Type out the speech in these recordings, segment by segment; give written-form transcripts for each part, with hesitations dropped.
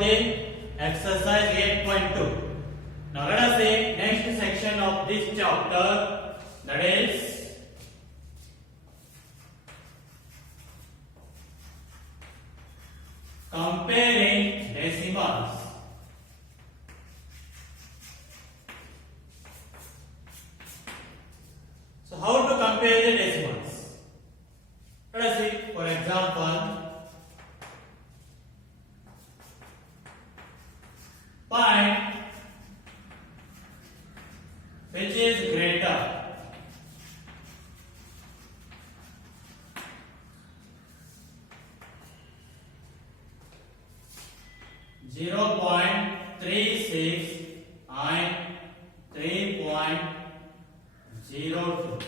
the exercise 8.2. Now let us see next section of this chapter, that is comparing decimals. So how to compare the decimals? Let us see, for example, find which is greater. Zero point 36 and 3.02.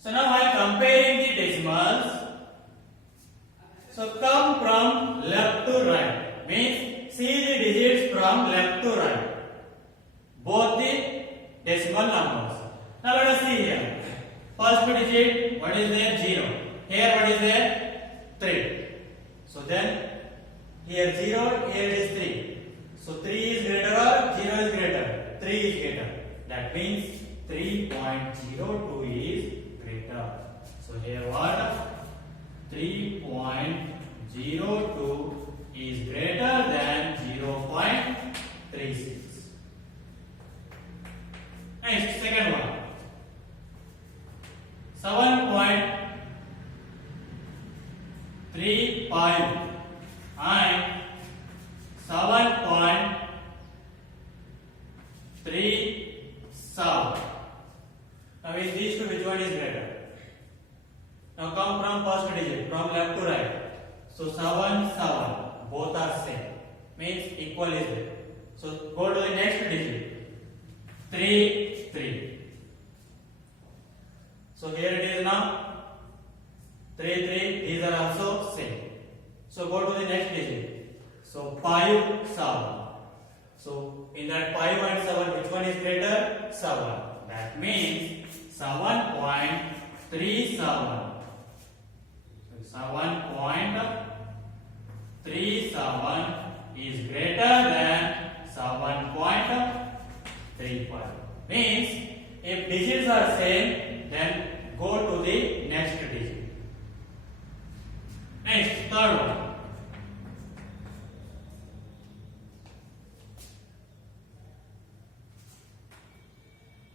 So now while comparing the decimals, so come from left to right, means see the digits from left to right, both the decimal numbers. Now let us see here. First digit, what is there? 0. Here what is there? 3. So then here 0, here is 3. So 3 is greater or 0 is greater? 3 is greater. That means 3.02 is greater. So here what? 3.02 is greater than 0.36. Next, second one. 7.35 and 7.37. Now in these two, which one is greater? Now come from first digit, from left to right. So 7, 7, both are same, means equal is there. So go to the next digit, 3, 3. So here it is now, 3, 3, these are also same. So go to the next digit. So 5, 7. So in that 5 and 7, which one is greater? 7. That means 7.37. 7.37 is greater than 7.35. Means if digits are same, then go to the next digit. Next, third one.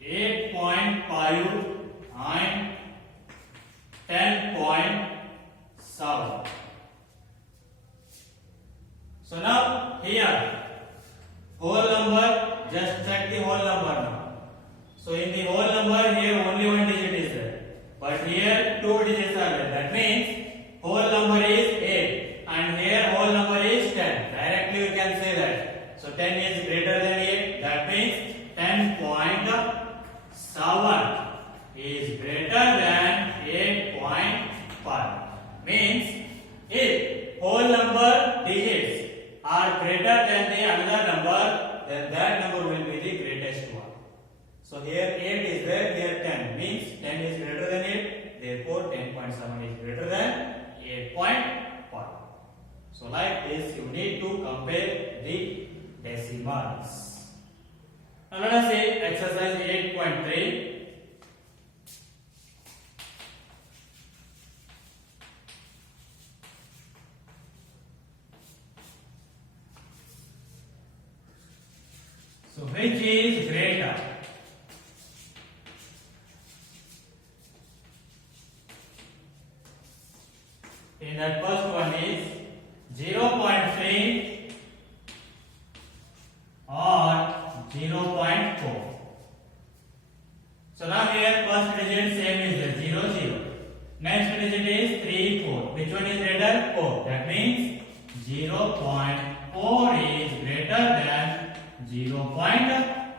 8.5 and 10.7. So now here whole number, just check the whole number now. So in the whole number here only one digit is there, but here two digits are there. That means whole number is 8 and here whole number is 10. Directly we can say that. So 10 is greater than 8. That means 10.7 is greater than 8.5. Means if whole number digits are greater than the another number, then that number will be the greatest one. So here 8 is there, here 10, means 10 is greater than 8, therefore 10.7 is greater than 8.5. So like this you need to compare the decimals. Now let us say exercise 8.3. So which is greater? In that first one is 0.3 or 0.4. So now here first digit same is there, 0, 0. Next digit is 3, 4. Which one is greater? 4. That means 0.4 is greater than 0.3.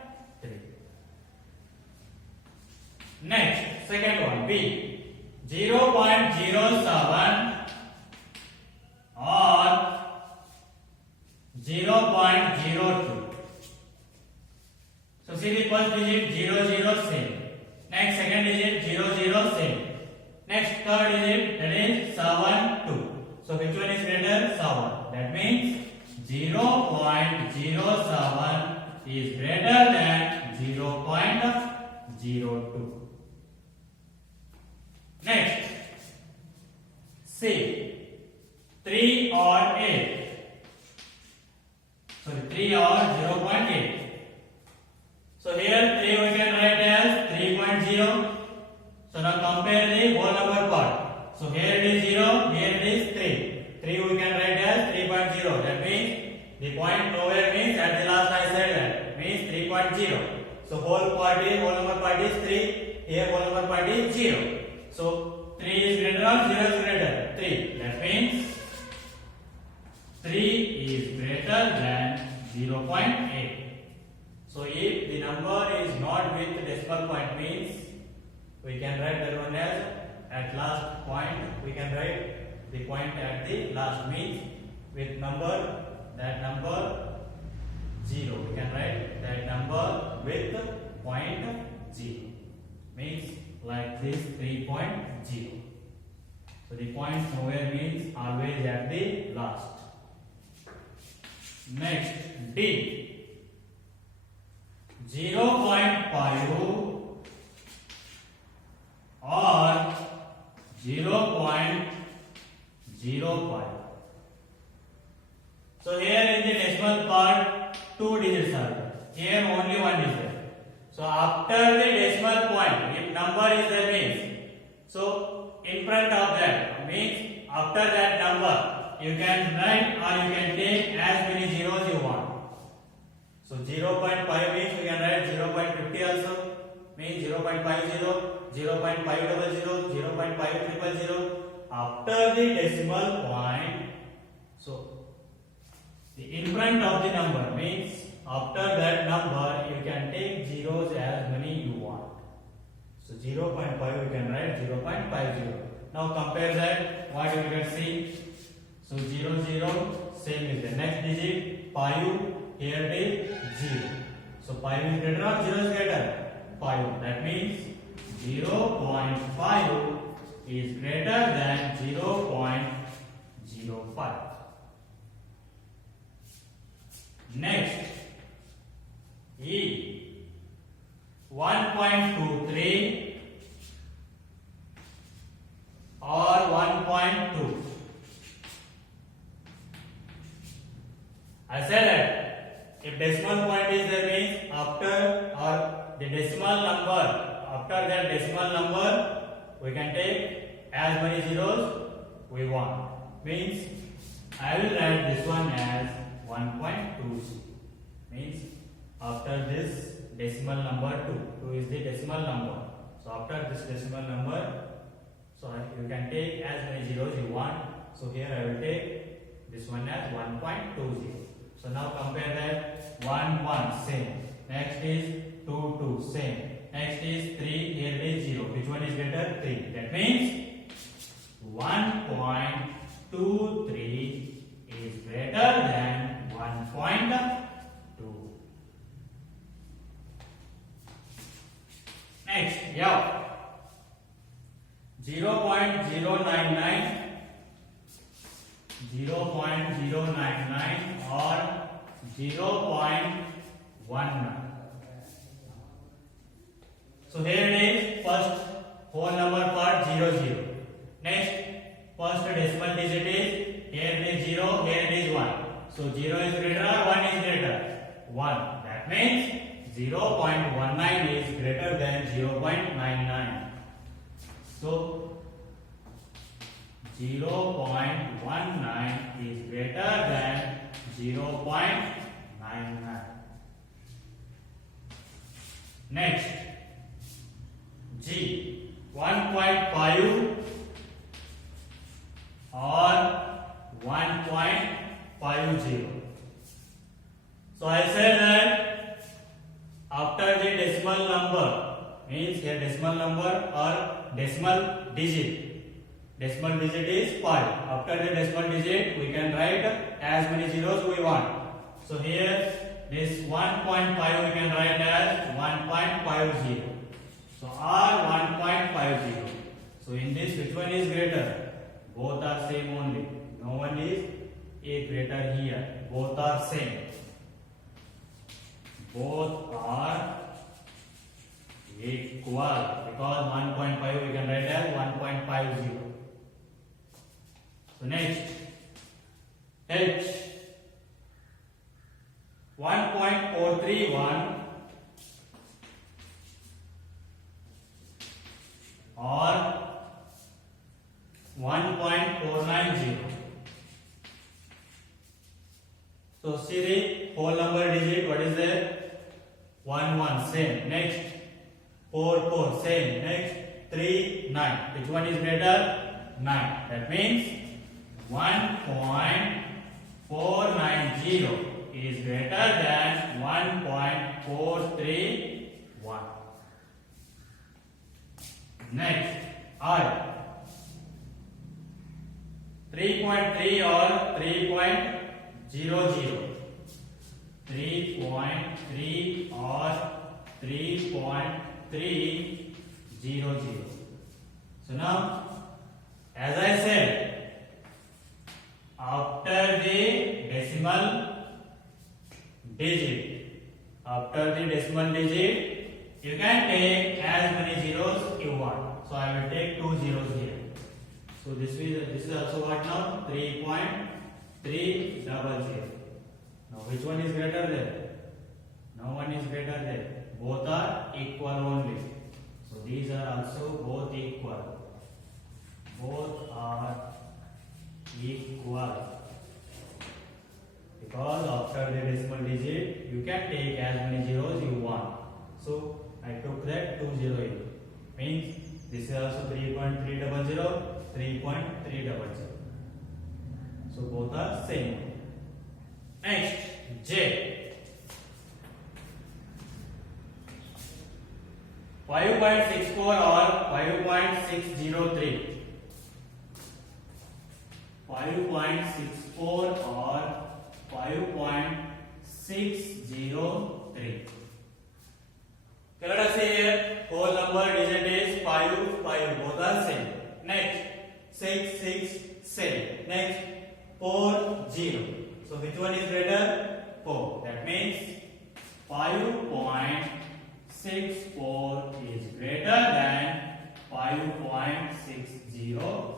Next, second one, B. 0.07 or 0.02. So see the first digit 0, 0 same. Next second digit 0, 0 same. Next third digit, that is 7, 2. So which one is greater? greater 7. That means 0.07 is greater than 0.02. Next, C, 3 or 8. Sorry, 3 or 0.8. So here 3 we can write as 3.0. So now compare the whole number part. So here it is 0, here it is 3. 3 we can write as 3.0. That means the point nowhere means at the last I said that means 3.0. So whole number part is 3. Here whole number part is 0. So 3 is greater or 0 is greater? 3. That means 3 is greater than 0.8. So if the number is not with decimal point means we can write that one as at last point. We can write the point at the last means with number, that number 0. We can write that number with point 0 means like this 3.0. So the point nowhere means always at the last. Next, D, 0.5 or 0.05. So here in the decimal part 2 digits are there. Here only 1 digit. So after the decimal point, if number is there means, so in front of that means after that number you can write or you can take as many zeros you want. So 0.5 means we can write 0.50 also, means 0.50, 0.500, 0.500. After the decimal point, so the in front of the number means after that number you can take zeros as many you want. So 0.5 we can write 0.50. Now compare that, what you can see. So 0, 0, same is the next digit, 5, here it is 0. So 5 is greater or 0 is greater? 5. That means 0.5 is greater than 0.05. Next, E, 1.23 or 1.2. I said that if decimal point is there means after or the decimal number, after that decimal number we can take as many zeros we want. Means I will write this one as 1.20. Means after this decimal number 2 is the decimal number. So after this decimal number, so you can take as many zeros you want. So here I will take this one as 1.20. So now compare that 1, 1, same. Next is 2, 2, same. Next is 3, here it is 0. Which one is greater? 3. That means 1.23 is greater than 1.2. Next, yeah. 0.099 or 0.19. So here it is, first whole number part 0, 0. Next, first decimal digit is, here it is 0, here it is 1. So 0 is greater or 1 is greater? 1. That means 0.19 is greater than 0.99. So 0.19 is greater than 0.99. Next, G, 1.5 or 1.50. So I said that after the decimal number means here decimal number or decimal digit. Decimal digit is 5. After the decimal digit we can write as many zeros we want. So here this 1.5 we can write as 1.50. So R 1.50. So in this which one is greater? Both are same only. No one is A greater here. Both are same. Both are equal because 1.5 we can write as 1.50. So next, H 1.431 or 1.490. So see the whole number digit. What is there? 1 1 same. Next 4 4 same. Next 3 9. Which one is greater? 9. That means 1.490 is greater than 1.431. Next, I 3.3 or 3.00. 3.3 or 3.300. So now, as I said, after the decimal digit, you can take as many zeros you want. So I will take 2 zeros here. So this is also what now? 3.300. Now which one is greater there? No one is greater there. Both are equal only. So these are also both equal. Both are equal. Because after the decimal digit, you can take as many zeros you want. So I took that 2 0 here. Means this is also 3.300, 3.300. So both are same. Next, J 5.64 or 5.603. 5.64 or 5.603. Okay, let us see here. Whole number digit is 5 5. Both are same. Next 6 6 same. Next 4 0. So which one is greater? 4. That means 5.64 is greater than 5.603.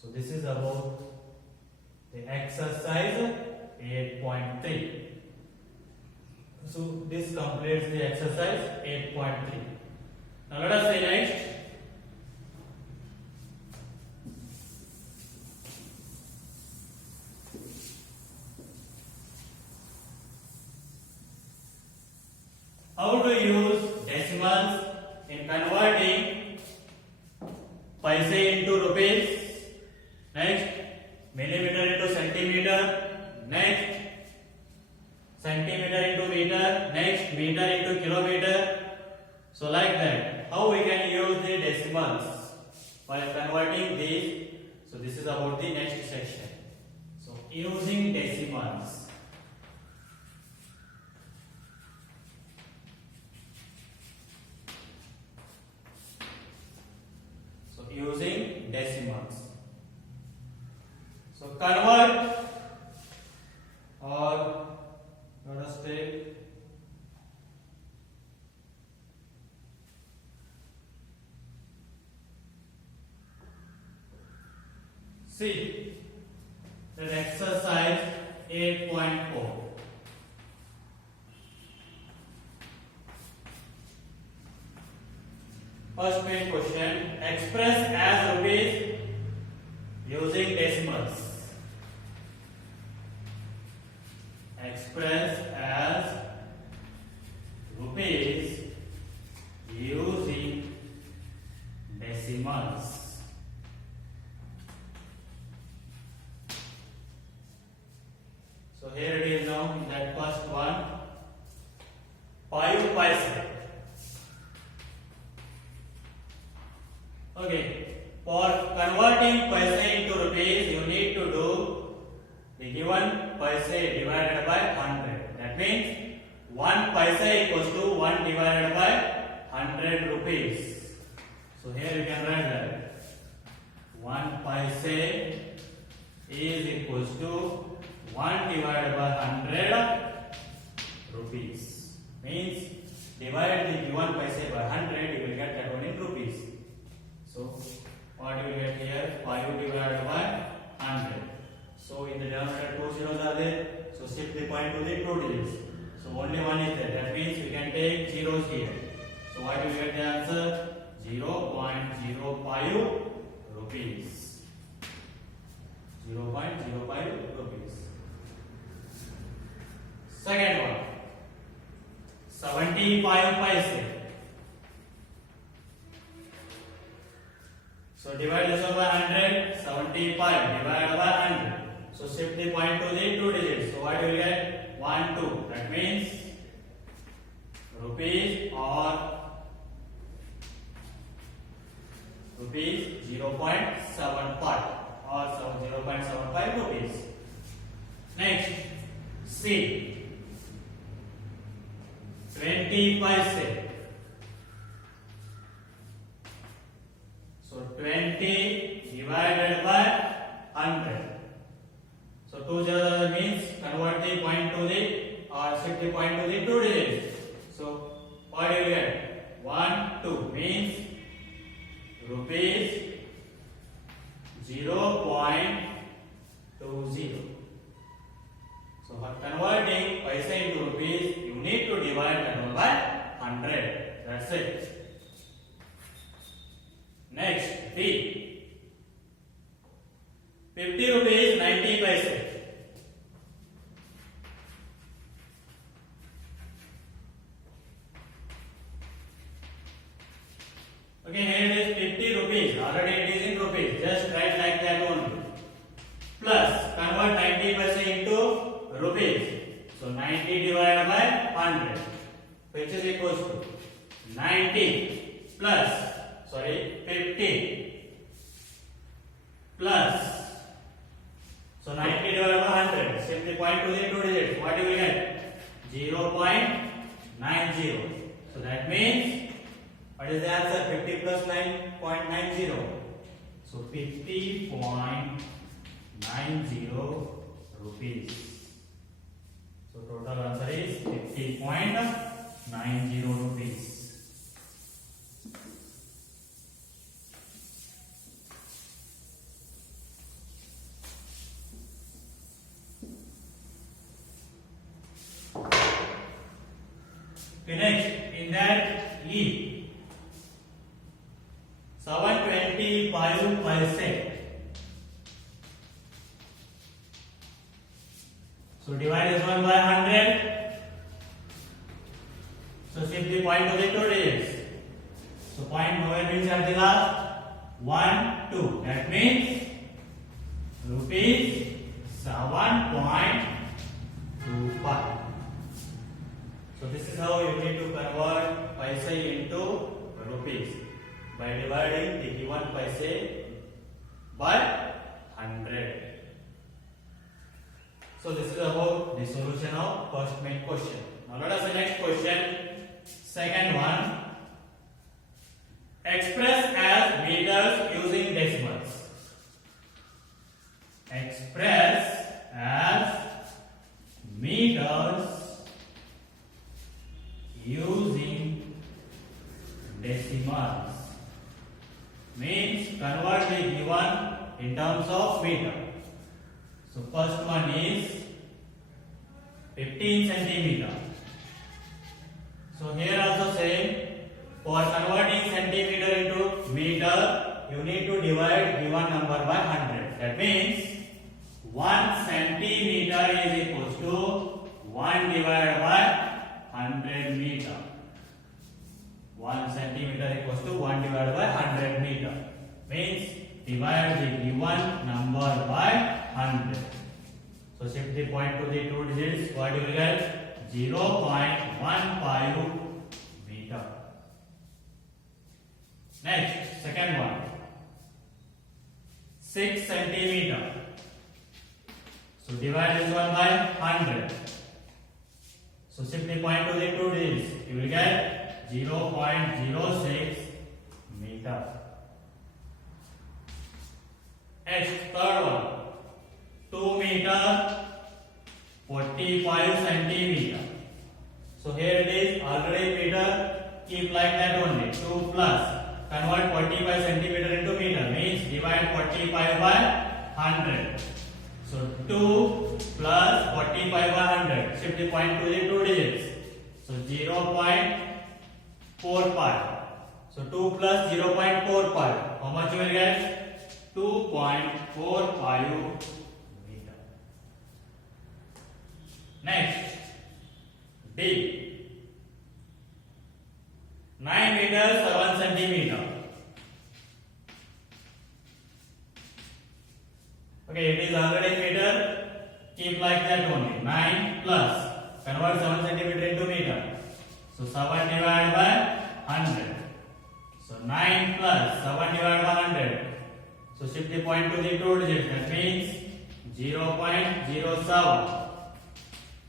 So this is about the exercise 8.3. So this completes the exercise 8.3. Now let us say next. How to use decimals in converting paise into rupees. Next, millimeter into centimeter. Next, centimeter into meter. Next, meter into kilometer. So like that. How we can use the decimals while converting these. So this is about the next section. So using decimals. Using decimals. So convert or let us take see that exercise 8.4. First main question, express as rupees using decimals. Express as rupees using decimals. So here it is now, that first one, 5 paise. Okay, for converting paise into rupees, you need to do the given paise divided by 100. That means 1 paise equals to 1 divided by 100 rupees. So here you can write that 1 paise is equals to 1 divided by 100 rupees. Means divide the given paise by 100, you will get that one in rupees. So what you will get here? 5 divided by 100. So in the denominator 2 zeros are there. So shift the point to the 2 digits. So only one is there. That means we can take zeros here. So what will get the answer? 0.05 rupees. 0.05 rupees. Second one. 75 paise. So divide this one by 100. 75 divided by 100. So shift the point to the 2 digits. So what will you get? 1, 2. That means rupees or rupees 0.75 or 0.75 rupees. Next, C. 20 paise. So 20 divided by 100. So 2 zeros means convert the point to the or shift the point to the 2 digits. So what do you get? 1, 2 means rupees 0.20. So for converting paise into rupees, you need to divide that one by 100. That's it. Next, D. 50 rupees 90 paise. Okay, here it is 50 rupees. Already it is in rupees. Just write like that only. Plus, convert 90 paise into rupees. So 90 divided by 100, which is equals to 90 plus, 50 plus. So 90 divided by 100. Shift the point to the 2 digits. What do we get? 0.90. So that means, what is the answer? 50 plus 9.90. So 50.90 rupees. So total answer is 50.90 rupees. Okay, next, in that E. 725 paise. So divide this one by 100. So shift the point to the 2 digits. So point nowhere means at the last. 1, 2. That means rupees 7.25. So this is how you need to convert paise into rupees, by dividing the given paise by 100. So this is about the solution of first main question. Now let us see next question. Second one. Express as meters using decimals. Express as meters using decimals. Means convert the given in terms of meter. So first one is 15 centimeter. So here also same. For converting centimeter into meter, you need to divide given number by 100. That means 1 centimeter is equals to 1 divided by 100 meter. 1 centimeter equals to 1 divided by 100 meter. Means divide the given number by 100. So shift the point to the 2 digits. What you will get? 0.15 meter. Next, second one. 6 centimeter. So divide this one by 100. So shift the point to the 2 digits. You will get 0.06 meter. Next, third one. 2 meter 45 centimeter. So here it is already meter. Keep like that only. 2 plus convert 45 centimeter into meter means divide 45 by 100. So 2 plus 45 by 100. Shift the point to the two digits. So 0.45. So 2 plus 0.45. How much you will get? 2.45 meter. Next, D. 9 meters 7 centimeter. Okay, it is already meter. Keep like that only. 9 plus convert 7 centimeter into meter. So 7 divided by 100. So 9 plus 7 divided by 100. So shift the point to the two digits. That means 0.07.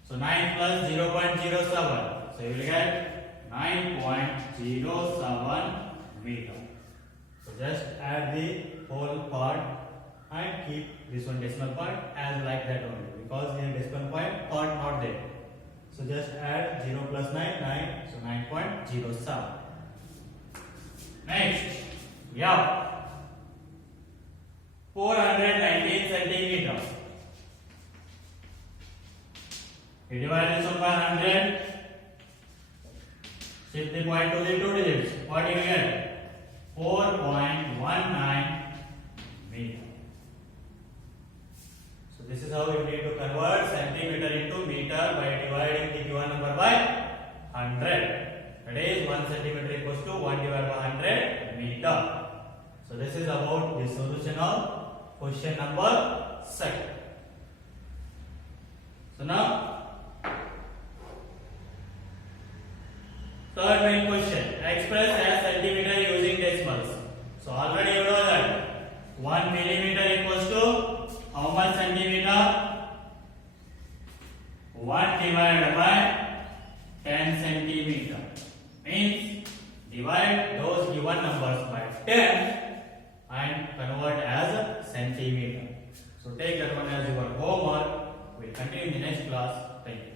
So 9 plus 0.07. So you will get 9.07 meter. So just add the whole part and keep this one decimal point as like that only, because here decimal point part not there. So just add 0 plus 9, 9. So 9.07. Next, yeah, 419 centimeter. We divide this one by 100. Shift the point to the two digits. What do you get? 4.19 meter. So this is how you need to convert centimeter into meter by dividing the given number by 100. That is 1 centimeter equals to 1 divided by 100 meter. So this is about the solution of question number 6. So now, third main question, express as centimeter using decimals. So already you know that 1 millimeter equals to how much centimeter? 1 divided by 10 centimeter. Means divide those given numbers by 10 and convert as centimeter. So take that one as your homework. We'll continue in the next class. Thank you.